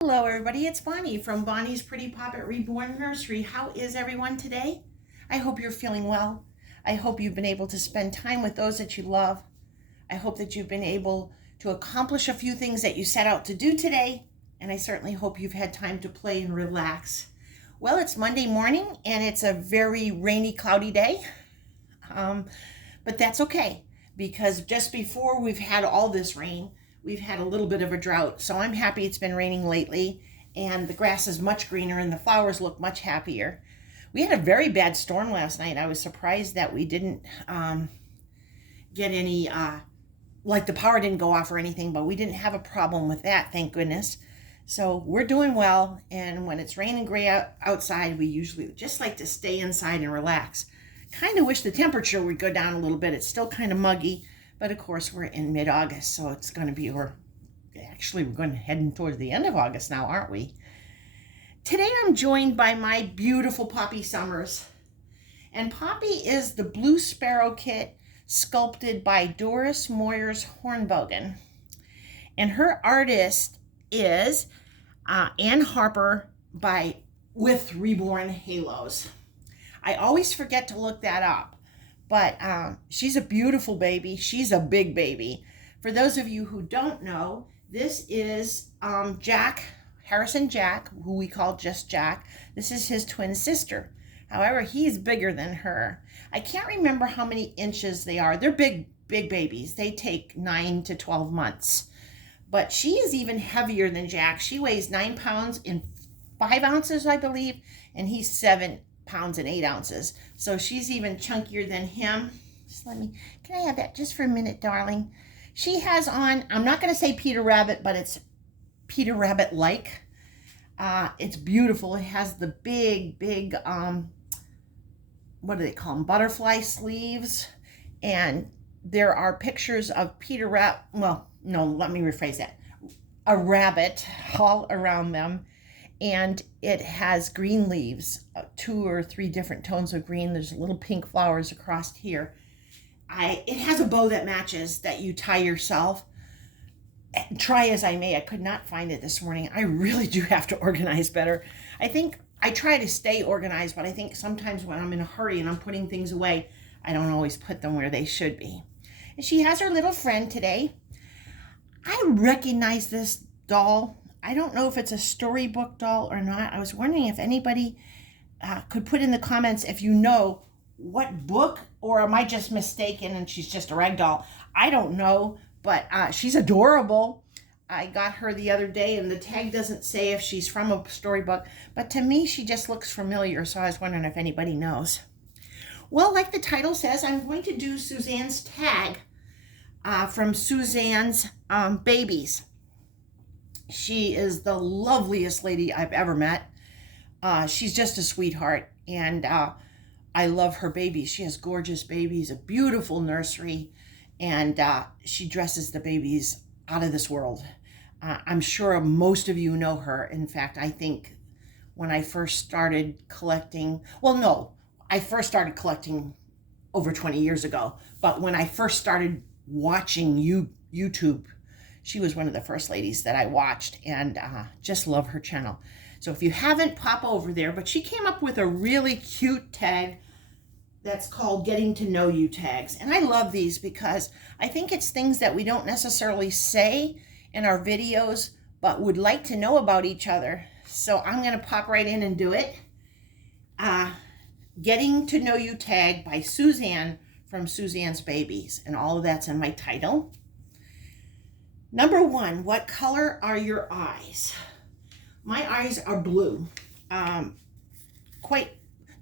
Hello everybody, it's Bonnie from Bonnie's Pretty Poppet Reborn Nursery. How is everyone today? I hope you're feeling well. I hope you've been able to spend time with those that you love. I hope that you've been able to accomplish a few things that you set out to do today. And I certainly hope you've had time to play and relax. Well, it's Monday morning and it's a very rainy, cloudy day. But that's okay because just before we've had all this rain, we've had a little bit of a drought. So I'm happy it's been raining lately and the grass is much greener and the flowers look much happier. We had a very bad storm last night. I was surprised that we didn't get any, like the power didn't go off or anything, but we didn't have a problem with that, thank goodness. So we're doing well. And when it's raining gray outside, we usually just like to stay inside and relax. Kind of wish the temperature would go down a little bit. It's still kind of muggy, but of course we're in mid-August, so it's going to be, or actually we're going to head towards the end of August now, aren't we? Today I'm joined by my beautiful Poppy Summers. And Poppy is the Blue Sparrow kit sculpted by Doris Moyers Hornbogen. And her artist is Ann Harper with Reborn Halos. I always forget to look that up, but she's a beautiful baby. She's a big baby. For those of you who don't know, this is Jack, Harrison Jack, who we call just Jack. This is his twin sister. However, he's bigger than her. I can't remember how many inches they are. They're big babies. They take 9 to 12 months. But she is even heavier than Jack. She weighs 9 pounds and 5 ounces, I believe, and he's 7 pounds and 8 ounces. So she's even chunkier than him. Can I have that just for a minute, darling? She has on, I'm not going to say Peter Rabbit, but it's Peter Rabbit-like. It's beautiful. It has the big, what do they call them? Butterfly sleeves. And there are pictures of Peter Rabbit, well, no, let me rephrase that. A rabbit all around them. And it has green leaves, 2 or 3 different tones of green. There's little pink flowers across here. It has a bow that matches that you tie yourself. Try as I may, I could not find it this morning. I really do have to organize better. I think I try to stay organized, but I think sometimes when I'm in a hurry and I'm putting things away, I don't always put them where they should be. And she has her little friend today. I recognize this doll. I don't know if it's a storybook doll or not. I was wondering if anybody could put in the comments if you know what book, or am I just mistaken and she's just a rag doll? I don't know, but she's adorable. I got her the other day and the tag doesn't say if she's from a storybook, but to me she just looks familiar, so I was wondering if anybody knows. Well, like the title says, I'm going to do Suzanne's tag from Suzanne's Babies. She is the loveliest lady I've ever met. She's just a sweetheart, and I love her babies. She has gorgeous babies, a beautiful nursery, and she dresses the babies out of this world. I'm sure most of you know her. In fact, I think when I first started collecting, I first started collecting over 20 years ago, but when I first started watching YouTube, she was one of the first ladies that I watched, and just love her channel. So if you haven't, pop over there. But she came up with a really cute tag that's called Getting to Know You tags. And I love these because I think it's things that we don't necessarily say in our videos, but would like to know about each other. So I'm going to pop right in and do it. Getting to Know You tag by Suzanne from Suzanne's Babies. And all of that's in my title. Number 1, what color are your eyes? My eyes are blue. Quite,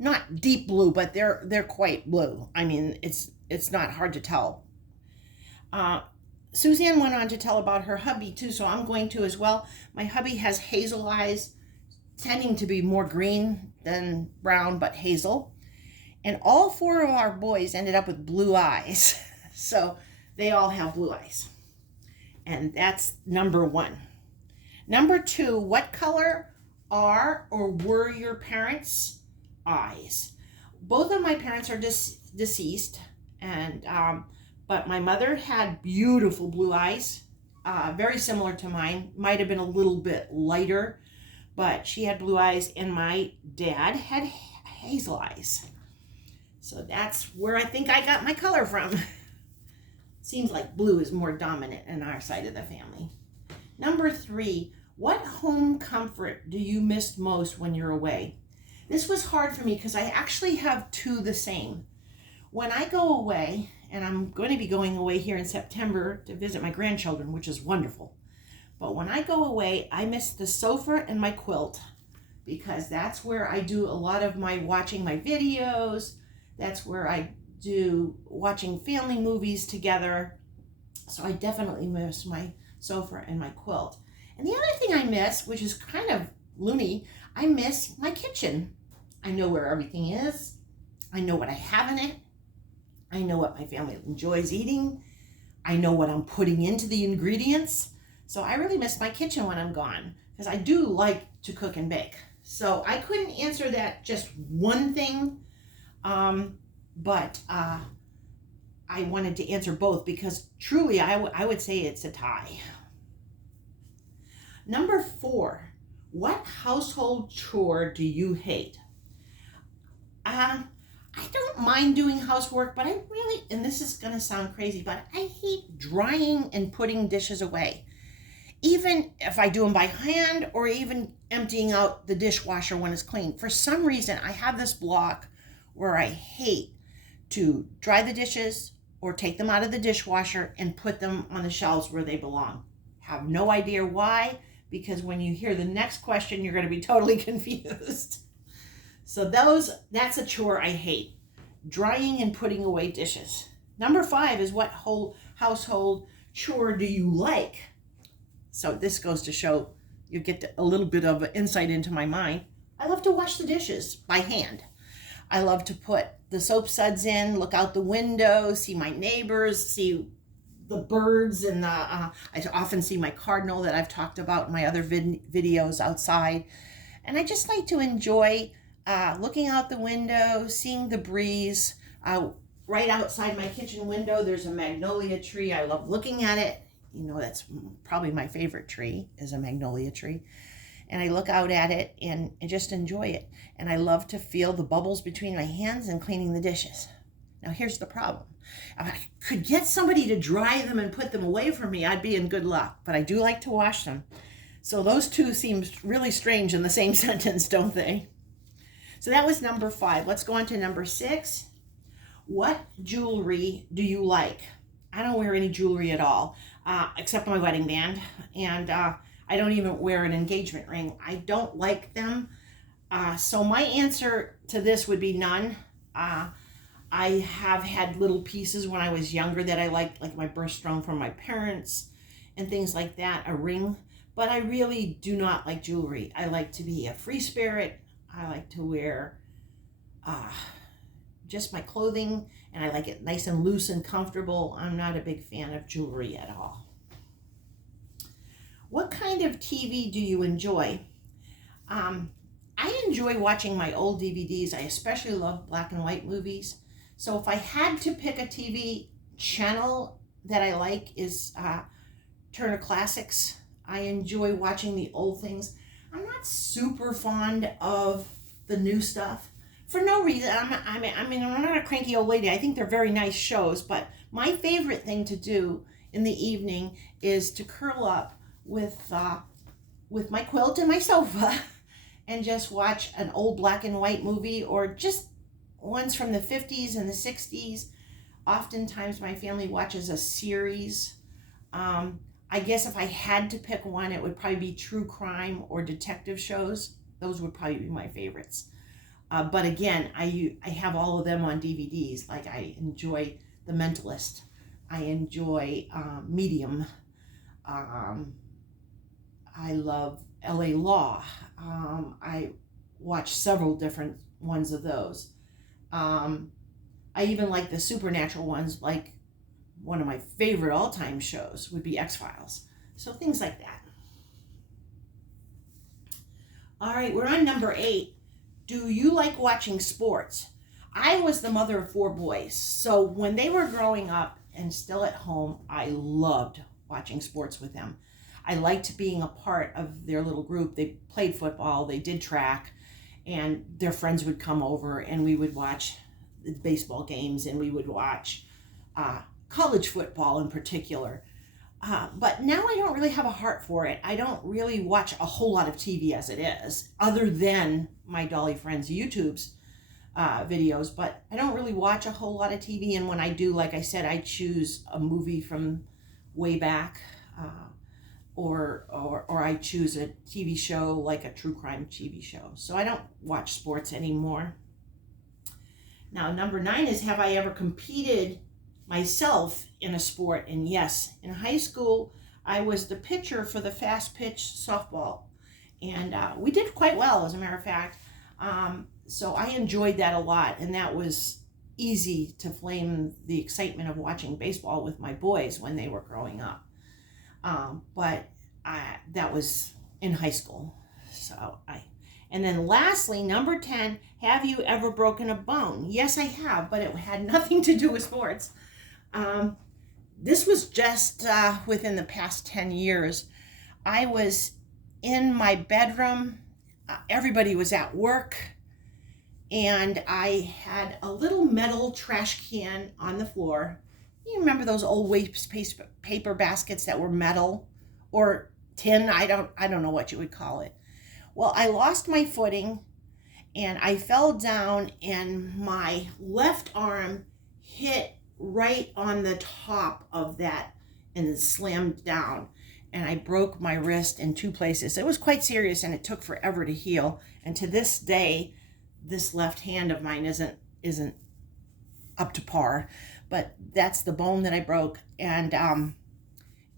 not deep blue, but they're quite blue. I mean, it's not hard to tell. Suzanne went on to tell about her hubby too, so I'm going to as well. My hubby has hazel eyes, tending to be more green than brown, but hazel. And all 4 of our boys ended up with blue eyes. So they all have blue eyes. And that's number 1. Number 2, what color are or were your parents' eyes? Both of my parents are deceased, and but my mother had beautiful blue eyes. very similar to mine. Might have been a little bit lighter, but she had blue eyes, and my dad had hazel eyes. So that's where I think I got my color from. Seems like blue is more dominant in our side of the family. Number 3, what home comfort do you miss most when you're away? This was hard for me because I actually have 2 the same. When I go away, and I'm going to be going away here in September to visit my grandchildren, which is wonderful. But when I go away, I miss the sofa and my quilt, because that's where I do a lot of my watching my videos. That's where I do watching family movies together. So I definitely miss my sofa and my quilt. And the other thing I miss, which is kind of loony, I miss my kitchen. I know where everything is. I know what I have in it. I know what my family enjoys eating. I know what I'm putting into the ingredients. So I really miss my kitchen when I'm gone, because I do like to cook and bake. So I couldn't answer that just one thing, but I wanted to answer both, because truly I would say it's a tie. Number 4, what household chore do you hate? I don't mind doing housework, but I really, and this is going to sound crazy, but I hate drying and putting dishes away. Even if I do them by hand, or even emptying out the dishwasher when it's clean. For some reason, I have this block where I hate to dry the dishes or take them out of the dishwasher and put them on the shelves where they belong. Have no idea why, because when you hear the next question, you're going to be totally confused. So that's a chore I hate. Drying and putting away dishes. Number 5 is, what whole household chore do you like? So this goes to show you get a little bit of insight into my mind. I love to wash the dishes by hand. I love to put the soap suds in, look out the window, see my neighbors, see the birds, and I often see my cardinal that I've talked about in my other videos outside. And I just like to enjoy looking out the window, seeing the breeze. Right outside my kitchen window, there's a magnolia tree. I love looking at it. You know, that's probably my favorite tree, is a magnolia tree. And I look out at it and just enjoy it. And I love to feel the bubbles between my hands and cleaning the dishes. Now, here's the problem. If I could get somebody to dry them and put them away from me, I'd be in good luck. But I do like to wash them. So those 2 seem really strange in the same sentence, don't they? So that was number 5. Let's go on to number 6. What jewelry do you like? I don't wear any jewelry at all, except my wedding band. And I don't even wear an engagement ring. I don't like them. So my answer to this would be none. I have had little pieces when I was younger that I liked, like my birthstone from my parents and things like that, a ring. But I really do not like jewelry. I like to be a free spirit. I like to wear just my clothing, and I like it nice and loose and comfortable. I'm not a big fan of jewelry at all. What kind of TV do you enjoy? I enjoy watching my old DVDs. I especially love black and white movies. So if I had to pick a TV channel that I like, is Turner Classics. I enjoy watching the old things. I'm not super fond of the new stuff for no reason. I'm not a cranky old lady. I think they're very nice shows, but my favorite thing to do in the evening is to curl up with my quilt and my sofa and just watch an old black and white movie, or just ones from the 50s and the 60s. Oftentimes my family watches a series. I guess if I had to pick one, it would probably be true crime or detective shows. Those would probably be my favorites. But again, I have all of them on DVDs. Like, I enjoy The Mentalist. I enjoy Medium. I love LA Law. I watch several different ones of those. I even like the supernatural ones, like one of my favorite all-time shows would be X-Files. So things like that. All right, we're on number 8. Do you like watching sports? I was the mother of 4 boys, so when they were growing up and still at home, I loved watching sports with them. I liked being a part of their little group. They played football, they did track, and their friends would come over and we would watch baseball games, and we would watch college football in particular. But now I don't really have a heart for it. I don't really watch a whole lot of TV as it is, other than my Dolly Friends YouTube's videos, but I don't really watch a whole lot of TV. And when I do, like I said, I choose a movie from way back, or I choose a TV show, like a true crime TV show. So I don't watch sports anymore. Now, number 9 is, have I ever competed myself in a sport? And yes, in high school, I was the pitcher for the fast pitch softball. And we did quite well, as a matter of fact. So I enjoyed that a lot. And that was easy to flame the excitement of watching baseball with my boys when they were growing up. But that was in high school. And then lastly, number 10, have you ever broken a bone? Yes, I have, but it had nothing to do with sports. This was just within the past 10 years. I was in my bedroom. Everybody was at work, and I had a little metal trash can on the floor. You remember those old waste paper baskets that were metal or tin? I don't know what you would call it. Well, I lost my footing and I fell down, and my left arm hit right on the top of that and slammed down, and I broke my wrist in 2 places. It was quite serious, and it took forever to heal. And to this day, this left hand of mine isn't up to par, but that's the bone that I broke. And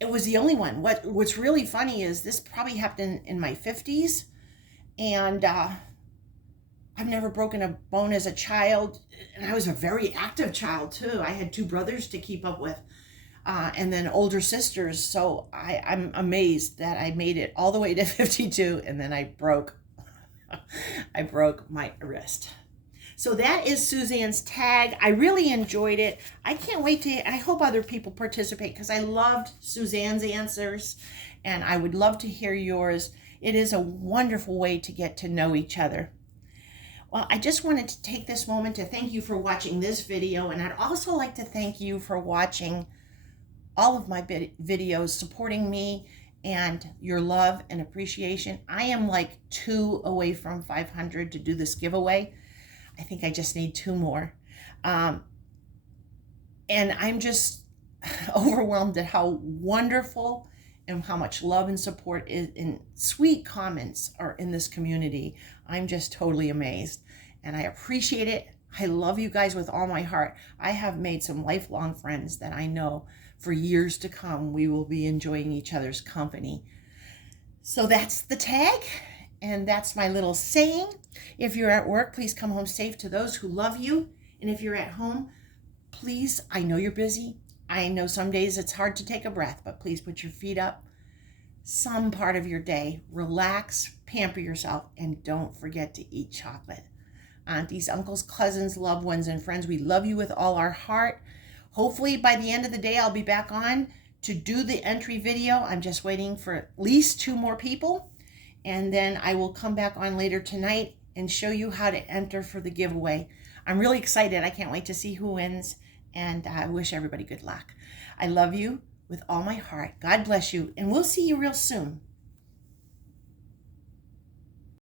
it was the only one. What's really funny is this probably happened in my 50s, and I've never broken a bone as a child, and I was a very active child too. I had 2 brothers to keep up with, and then older sisters. So I'm amazed that I made it all the way to 52, and then I broke my wrist. So that is Suzanne's tag. I really enjoyed it. I can't wait I hope other people participate, because I loved Suzanne's answers, and I would love to hear yours. It is a wonderful way to get to know each other. Well, I just wanted to take this moment to thank you for watching this video, and I'd also like to thank you for watching all of my videos, supporting me, and your love and appreciation. I am like 2 away from 500 to do this giveaway. I think I just need 2 more. And I'm just overwhelmed at how wonderful and how much love and support and sweet comments are in this community. I'm just totally amazed, and I appreciate it. I love you guys with all my heart. I have made some lifelong friends that I know for years to come we will be enjoying each other's company. So that's the tag, and that's my little saying. If you're at work, please come home safe to those who love you. And if you're at home, please, I know you're busy. I know some days it's hard to take a breath, but please put your feet up some part of your day. Relax, pamper yourself, and don't forget to eat chocolate. Aunties, uncles, cousins, loved ones, and friends, we love you with all our heart. Hopefully by the end of the day, I'll be back on to do the entry video. I'm just waiting for at least 2 more people, and then I will come back on later tonight and show you how to enter for the giveaway. I'm really excited. I can't wait to see who wins, and I wish everybody good luck. I love you with all my heart. God bless you, and we'll see you real soon.